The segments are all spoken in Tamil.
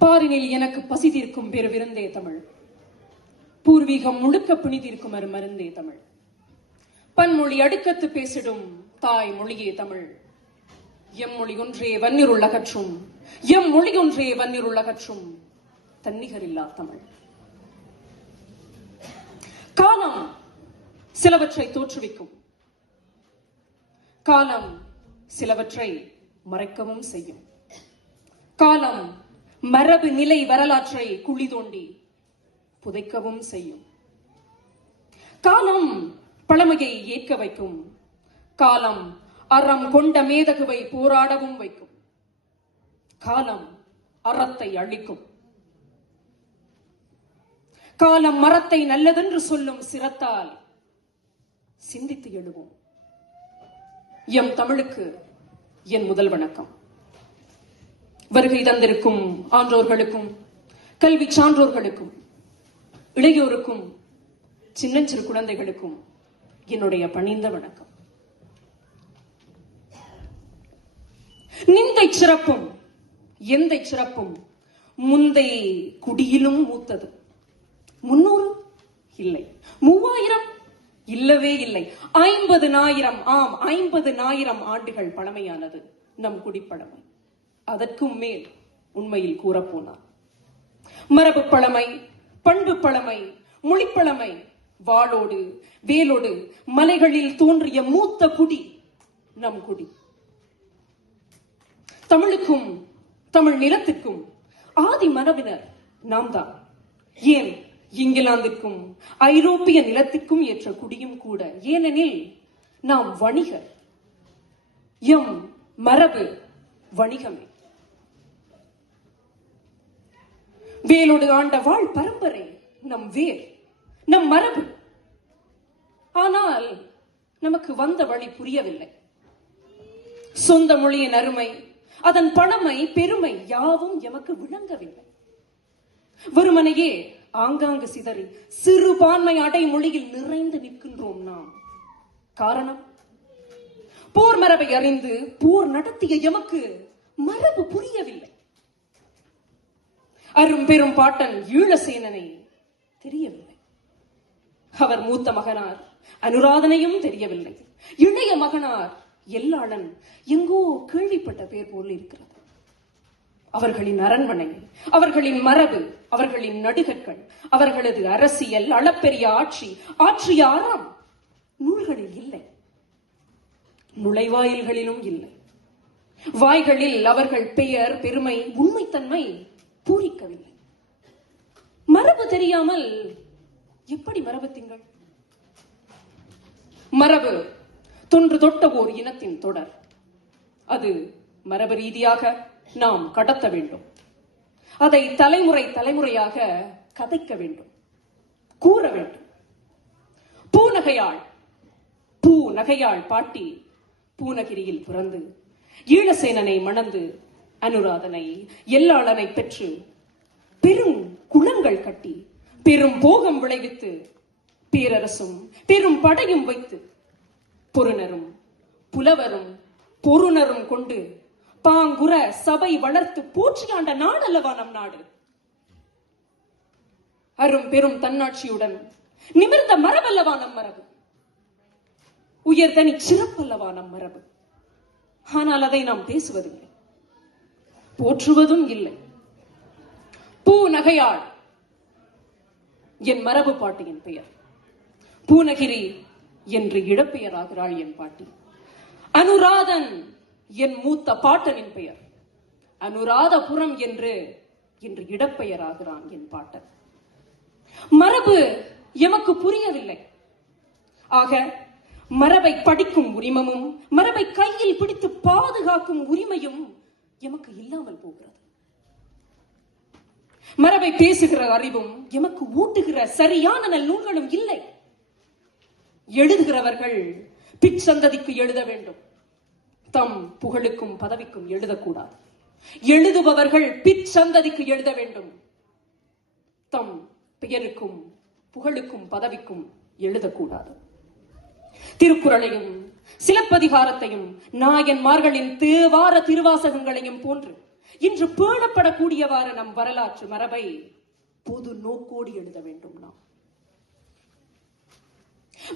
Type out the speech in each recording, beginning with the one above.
பாரினில் எனக்கு பசி தீர்க்கும் பெரு விருந்தே தமிழ். பூர்வீகம் முழுக்க பிணி தீர்க்கும் மருந்தே தமிழ். பன்மொழி அடுக்கத்து பேசிடும் தாய் மொழியே தமிழ். எம்மொழி ஒன்றே வன்னிருள்ள கற்றும், எம் மொழி ஒன்றே வன்னிருள்ள கற்றும் தன்னிகரில்லா தமிழ். காலம் சிலவற்றை தோற்றுவிக்கும், காலம் சிலவற்றை மறைக்கவும் செய்யும். காலம் மரபு நிலை வரலாற்றை குழி தோண்டி புதைக்கவும் செய்யும். காலம் பழமையை ஏற்க வைக்கும், காலம் அறம் கொண்ட மேதகுவை போராடவும் வைக்கும். காலம் அறத்தை அழிக்கும், காலம் மரத்தை நல்லதென்று சொல்லும் சிரத்தால் சிந்தித்து எழுவோம். எம் தமிழுக்கு என் முதல் வணக்கம். வருகை தந்திருக்கும் ஆன்றோர்களுக்கும், கல்வி சான்றோர்களுக்கும், இளையோருக்கும், சின்னஞ்சிறு குழந்தைகளுக்கும் என்னுடைய பணிந்த வணக்கம். நிந்தை சிறப்பும் எந்தை சிறப்பும் முந்தை குடியிலும் மூத்தது. 300 இல்லை, 3000 இல்லவே இல்லை, 50,000, ஆம் 50,000 ஆண்டுகள் பழமையானது நம் குடிப்பழமை. அதற்கும் மேல் உண்மையில் கூறப்போனார் மரபு பழமை, பண்பு பழமை, மொழிப்பழமை, வாளோடு வேலோடு மலைகளில் தோன்றிய மூத்த குடி நம் குடி. தமிழுக்கும் தமிழ் நிலத்திற்கும் ஆதி மரபினர் நாம் தான். ஏன் இங்கிலாந்திற்கும் ஐரோப்பிய நிலத்திற்கும் ஏற்ற குடியும் கூட. ஏனெனில் நாம் வணிகர், எம் மரபு வணிகமே. வேலோடு ஆண்ட வாழ் பரம்பரை நம் வேர், நம் மரபு. ஆனால் நமக்கு வந்த வழி புரியவில்லை. சொந்த மொழியின் அருமை, அதன் பழமை, பெருமை யாவும் எமக்கு விளங்கவில்லை. வெறுமனையே ஆங்காங்கு சிதறி சிறுபான்மை அடைமொழியில் நிறைந்து நிற்கின்றோம் நாம். காரணம், போர் மரபை அறிந்து போர் நடத்திய எமக்கு மரபு புரியவில்லை. அரும் பெரும் பாட்டன் ஈழசேனனை தெரியவில்லை. அவர் மூத்த மகனார் அனுராதனையும் தெரியவில்லை. இளைய மகனார் எல்லாளன் எங்கோ கேள்விப்பட்ட பேர் போல் இருக்கிறது. அவர்களின் அரண்மனை, அவர்களின் மரபு, அவர்களின் நடுகற்கள், அவர்களது அரசியல், அளப்பெரிய ஆட்சி, ஆட்சிய அறம் நூல்களில் இல்லை, நுழைவாயில்களிலும் இல்லை. வாய்களில் அவர்கள் பெயர், பெருமை, உண்மைத்தன்மை பூரிக்கவில்லை. மரபு தெரியாமல் எப்படி மரபு திங்கள்? மரபு தொன்று தொட்ட ஓர் இனத்தின் தொடர். அது மரபு ரீதியாக நாம் கடத்த வேண்டும். அதை தலைமுறை தலைமுறையாக கதைக்க வேண்டும், கூற வேண்டும். பூநகையாள் பாட்டி பூநகிரியில் பிறந்து ஈழசேனனை மணந்து அனுராதனை எல்லாளனை பெற்று பெரும் குளங்கள் கட்டி பெரும் போகம் விளைவித்து பேரரசும் பெரும் படையும் வைத்து பொருணரும் புலவரும் பொருணரும் கொண்டு பாங்குற சபை வளர்த்து போற்றியாண்ட நாடல்லவா நம் நாடு. அரும் பெரும் தன்னாட்சியுடன் நிமிர்ந்த மரபல்லவா நம் மரபு. உயர்தனி சிறப்பல்லவா நம் மரபு. ஆனால் அதை நாம் பேசுவதில்லை, போற்றுவதும் இல்லை. பூநகையாள் என் மரபு பாட்டியின் பெயர். பூநகிரி என்று இடப்பெயராகிறாள் என் பாட்டி. அனுராதன் என் மூத்த பாட்டனின் பெயர். அனுராதபுரம் என்று இடப்பெயராகிறான் என் பாட்டன். மரபு எமக்கு புரியவில்லை. ஆக மரபை படிக்கும் உரிமமும் மரபை கையில் பிடித்து பாதுகாக்கும் உரிமையும் எமக்கு இல்லாமல் போகிறது. மரபை பேசுகிற அறிவும் எமக்கு ஊட்டுகிற சரியான நூல்களும் இல்லை. எழுதுகிறவர்கள் பிற்சந்ததிக்கு எழுத வேண்டும், தம் புகழுக்கும் பதவிக்கும் எழுதக்கூடாது. எழுதுபவர்கள் பிற்சந்ததிக்கு எழுத வேண்டும், தம் பெயருக்கும் புகழுக்கும் பதவிக்கும் எழுதக்கூடாது. திருக்குறளையும் சிலப்பதிகாரத்தையும் நாயன்மார்களின் தேவார திருவாசகங்களையும் போன்று இன்று பேணப்படக்கூடியவாறு நம் வரலாற்று மரபை பொது நோக்கோடு எழுத வேண்டும். நாம்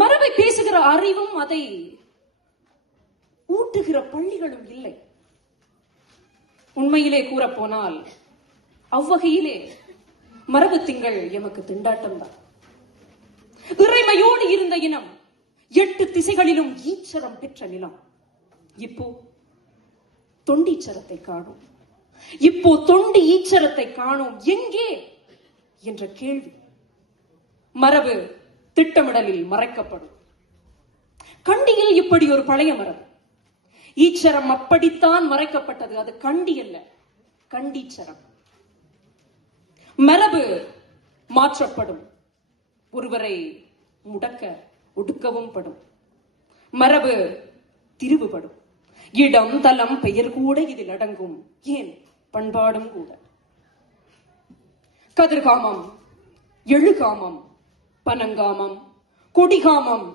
மரபை பேசுகிற அறிவும் அதை ஊட்டுகிற பள்ளிகளும் இல்லை. உண்மையிலே கூறப்போனால் அவ்வகையிலே மரபு திங்கள் எமக்கு திண்டாட்டம் தான். இறைமையோடு இருந்த இனம் 8 திசைகளிலும் ஈச்சரம் பெற்ற நிலம். இப்போ தொண்டீச்சரத்தை காணோம். இப்போ தொண்டி ஈச்சரத்தை காணோம். எங்கே என்ற கேள்வி மரபு திட்டமிடலில் மறைக்கப்படும். கண்டியில் இப்படி ஒரு பழைய மரபு. ஈச்சரம் அப்படித்தான் மறைக்கப்பட்டது. அது கண்டி அல்ல, கண்டீச்சரம். மரபு மாற்றப்படும். ஒருவரை முடக்க ஒடுக்கவும் படும். மரபு திரிவுபடும். இடம், தலம், பெயர் கூட இதில் அடங்கும். ஏன் பண்பாடும் கூட. கதிர்காமம், எழுகாமம், பனங்காமம், கொடிகாமம்,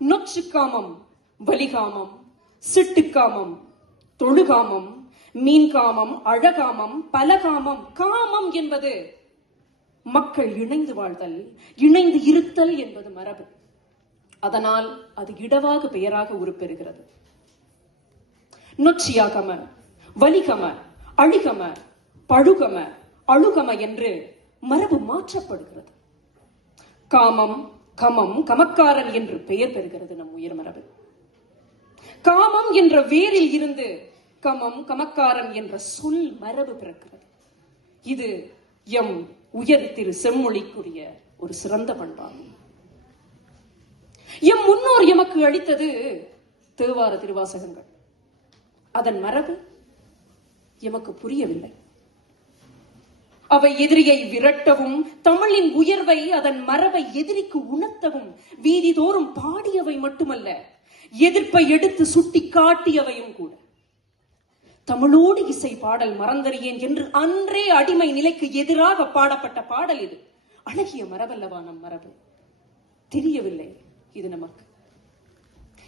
நொச்சுக்காமம், வலிகாமம், சிட்டுக்காமம், தொழுகாமம், மீன்காமம், அழகாமம், பலகாமம். காமம் என்பது மக்கள் இணைந்து வாழ்தல், இணைந்து இருத்தல் என்பது மரபு. அதனால் அது இடவாக பெயராக உருப்பெறுகிறது. நொச்சியாகம, வலிகம, அழிகம, பழுகம, அழுகம என்று மரபு மாற்றப்படுகிறது. காமம், கமம், கமக்காரன் என்று பெயர் பெறுகிறது நம் உயர் மரபு. காமம் என்ற வேரில் இருந்து கமம், கமக்காரன் என்ற சொல் மரபு பிறக்கிறது. இது எம் உயர் திரு செம்மொழிக்குரிய ஒரு சிறந்த பண்பாகும். எம் முன்னோர் எமக்கு அளித்தது தேவார திருவாசகங்கள். அதன் மரபு எமக்கு புரியவில்லை. அவை எதிரியை விரட்டவும், தமிழின் உயர்வை, அதன் மரபை எதிரிக்கு உணர்த்தவும் வீதிதோறும் பாடியவை மட்டுமல்ல, எதிர்ப்பை எடுத்து சுட்டி காட்டியவையும் கூட. தமிழோடு இசை பாடல் மறந்தறியேன் என்று அன்றே அடிமை நிலைக்கு எதிராக பாடப்பட்ட பாடல் இது. அழகிய மரபல்லவா நம் மரபு. தெரியவில்லை இது நமக்கு.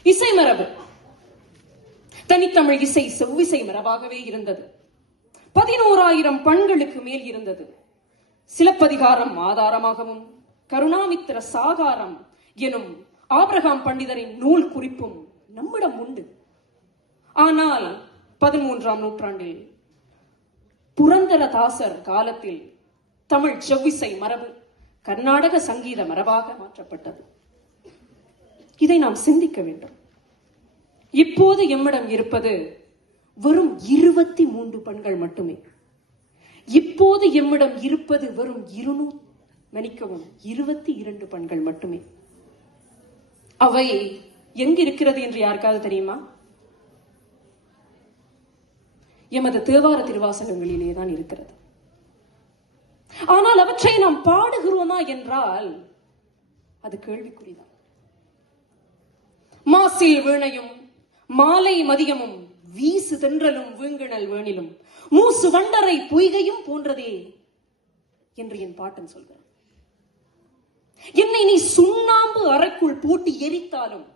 இசை மரபு தனித்தமிழ் இசை செவ்விசை மரபாகவே இருந்தது. 11,000 பண்களுக்கு மேல் இருந்தது. சிலப்பதிகாரம் ஆதாரமாகவும், கருணாமித்திர சாகாரம் எனும் ஆபிரகாம் பண்டிதரின் நூல் குறிப்பும் நம்மிடம் உண்டு. ஆனால் 13ஆம் நூற்றாண்டில் புரந்தரதாசர் காலத்தில் தமிழ் செவ்விசை மரபு கர்நாடக சங்கீத மரபாக மாற்றப்பட்டது. இதை நாம் சிந்திக்க வேண்டும். இப்போது எம்மிடம் இருப்பது வெறும் 23 பண்கள் மட்டுமே. இப்போது எம்மிடம் இருப்பது வெறும் 22 பண்கள் மட்டுமே. அவை எங்கிருக்கிறது என்று யாருக்காவது தெரியுமா? எமது தேவார திருவாசகங்களிலே தான் இருக்கிறது. ஆனால் அவற்றை நாம் பாடுகிறோமா என்றால் அது கேள்விக்குறிதான். மாசில் வீணையும் மாலை மதியமும் வீசு தென்றலும் வீங்கிணல் வேணிலும் மூசு வண்டரை பொய்கையும் போன்றதே என்று என் பாட்டன் சொல்கிறார். என்னை நீ சுண்ணாம்பு அறைக்குள் பூட்டி எரித்தாலும்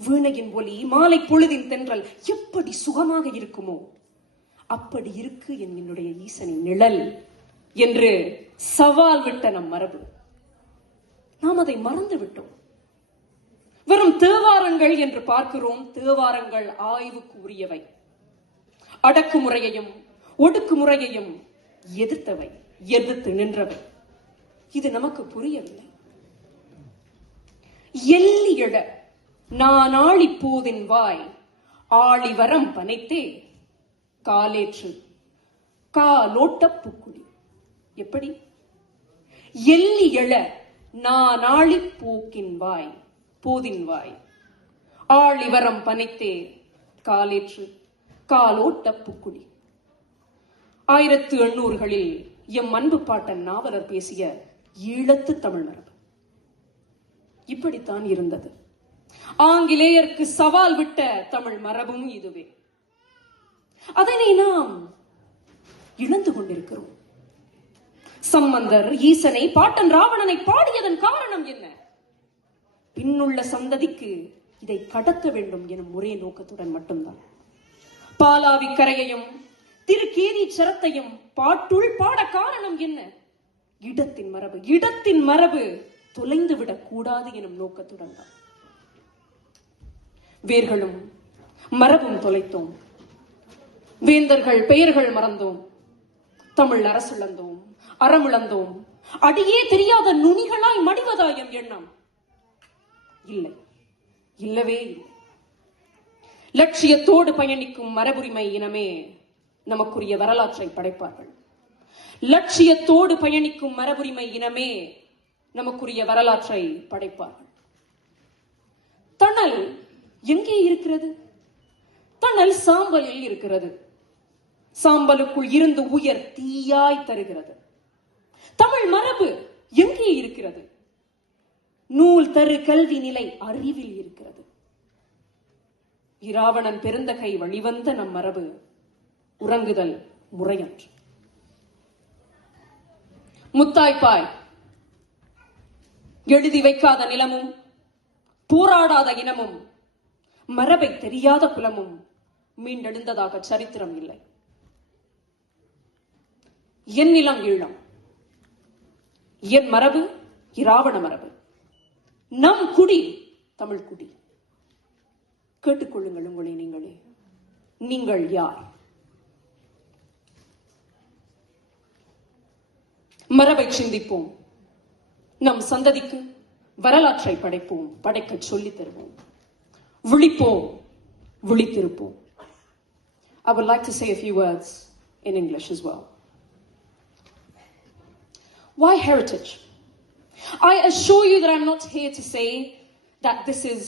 வீணையின் ஒலி, மாலை பொழுதின் தென்றல் எப்படி சுகமாக இருக்குமோ அப்படி இருக்கு என்னுடைய ஈசனின் நிழல் என்று சவால் விட்ட நம் மரபு. நாம் அதை மறந்து விட்டோம். வெறும் தேவாரங்கள் என்று பார்க்கிறோம். தேவாரங்கள் ஆய்வுக்கு உரியவை. அடக்குமுறையையும் ஒடுக்குமுறையையும் எதிர்த்தவை, எதிர்த்து நின்றவை. இது நமக்கு புரியவில்லை. எள்ளி எழ நான் ஆழிப்போதின் வாய் ஆழி வரம் பனைத்தே காலேற்று காலோட்ட பூக்குடி. எப்படி? எள்ளி எழ நான் ஆழிப்போக்கின் வாய், போதின் வாய், ஆழிவரம் பனைத்தே காலேற்று காலோட்ட பூக்குடி. 1800களில் எம் அன்பு பாட்டன் நாவலர் பேசிய ஈழத்து தமிழ் மரபு இப்படித்தான் இருந்தது. ஆங்கிலேயருக்கு சவால் விட்ட தமிழ் மரபும் இதுவே. அதனை நாம் இழந்து கொண்டிருக்கிறோம். சம்பந்தர் ஈசனை, பாட்டன் ராவணனை பாடியதன் காரணம் என்ன? பின்னுள்ள சந்ததிக்கு இதை கடத்த வேண்டும் எனும் ஒரே நோக்கத்துடன் மட்டும்தான். பாலாவி கரையையும் திருக்கேதி சரத்தையும் பாட்டுள் பாட காரணம் என்ன? இடத்தின் மரபு தொலைந்து விடக் கூடாது எனும் நோக்கத்துடன் தான். வேர்களும் மரபும் தொலைத்தோம், வேந்தர்கள் பெயர்கள் மறந்தோம், தமிழ் அரசிழந்தோம், அறமிழந்தோம், அடியே தெரியாத நுனிகளாய் மடிவதாயம் எண்ணம் இல்லை, இல்லவே இல்லை. லட்சியத்தோடு பயணிக்கும் மரபுரிமை இனமே நமக்குரிய வரலாற்றை படைப்பார்கள். லட்சியத்தோடு பயணிக்கும் மரபுரிமை இனமே நமக்குரிய வரலாற்றை படைப்பார்கள். தணல் எங்கே இருக்கிறது? தணல் சாம்பலில் இருக்கிறது. சாம்பலுக்குள் இருந்து உயர் தீயாய் தருகிறது. தமிழ் மரபு எங்கே இருக்கிறது? நூல் தரு கல்வி நிலை அறிவில் இருக்கிறது. இராவணன் பெருந்தகை வழிவந்த நம் மரபு உறங்குதல் முறையன்று. முத்தாய்ப்பாய் எழுதி வைக்காத நிலமும் போராடாத இனமும் மரபை தெரியாத குலமும் மீண்டெழுந்ததாக சரித்திரம் இல்லை. என் நிலம் ஈழம், என் மரபு இராவண மரபு, நம் குடி தமிழ் குடி. கேட்டுக்கொள்ளுங்கள் உங்களை நீங்களே, நீங்கள் யார்? மரபை சிந்திப்போம், நம் சந்ததிக்கு வரலாற்றை படைப்போம், படைக்க சொல்லித் தருவோம். விழிப்போம், விழித்திருப்போம். I would like to say a few words in English as well. Why heritage? I assure you that I'm not here to say that this is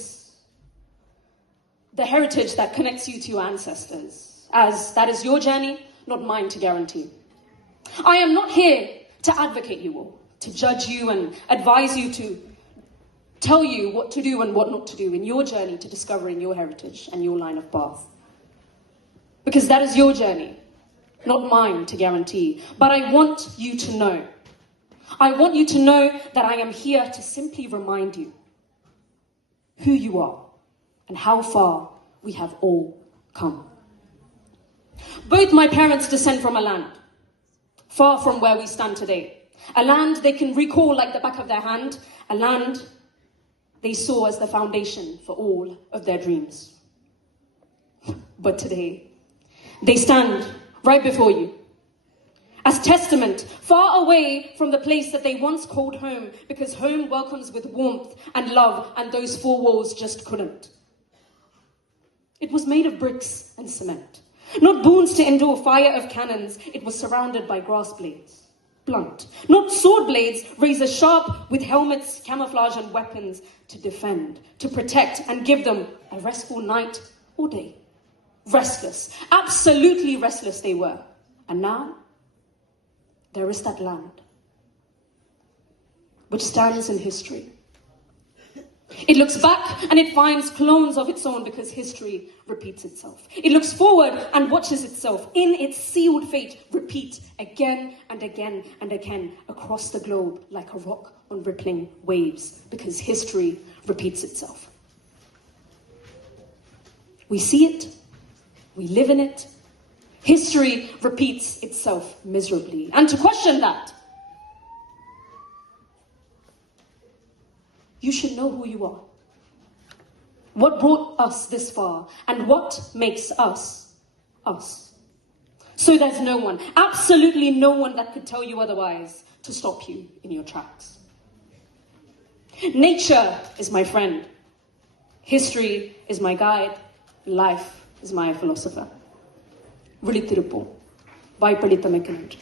the heritage that connects you to your ancestors, as that is your journey, not mine to guarantee. I am not here to advocate you all, to judge you and advise you, to tell you what to do and what not to do in your journey to discovering your heritage and your line of path. Because that is your journey, not mine to guarantee. But I want you to know. I want you to know that I am here to simply remind you who you are and how far we have all come. Both my parents descend from a land far from where we stand today. A land they can recall like the back of their hand. A land they saw as the foundation for all of their dreams. But today, they stand right before you as testament, far away from the place that they once called home, because home welcomes with warmth and love, and those four walls just couldn't. It was made of bricks and cement, not boons to endure fire of cannons. It was surrounded by grass blades, blunt, not sword blades, razor sharp, with helmets, camouflage and weapons to defend, to protect and give them a restful night or day. Restless, absolutely restless they were. And now, there is that land, which stands in history. It looks back and it finds clones of its own, because history repeats itself. It looks forward and watches itself in its sealed fate repeat again and again and again across the globe like a rock on rippling waves, because history repeats itself. We see it, we live in it. History repeats itself miserably. And to question that, you should know who you are. What brought us this far, and what makes us, us. So there's no one, absolutely no one, that could tell you otherwise, to stop you in your tracks. Nature is my friend. History is my guide. Life is my philosopher. விழித்திருப்போம். வாய்ப்பளித்தமைக்கு நன்றி.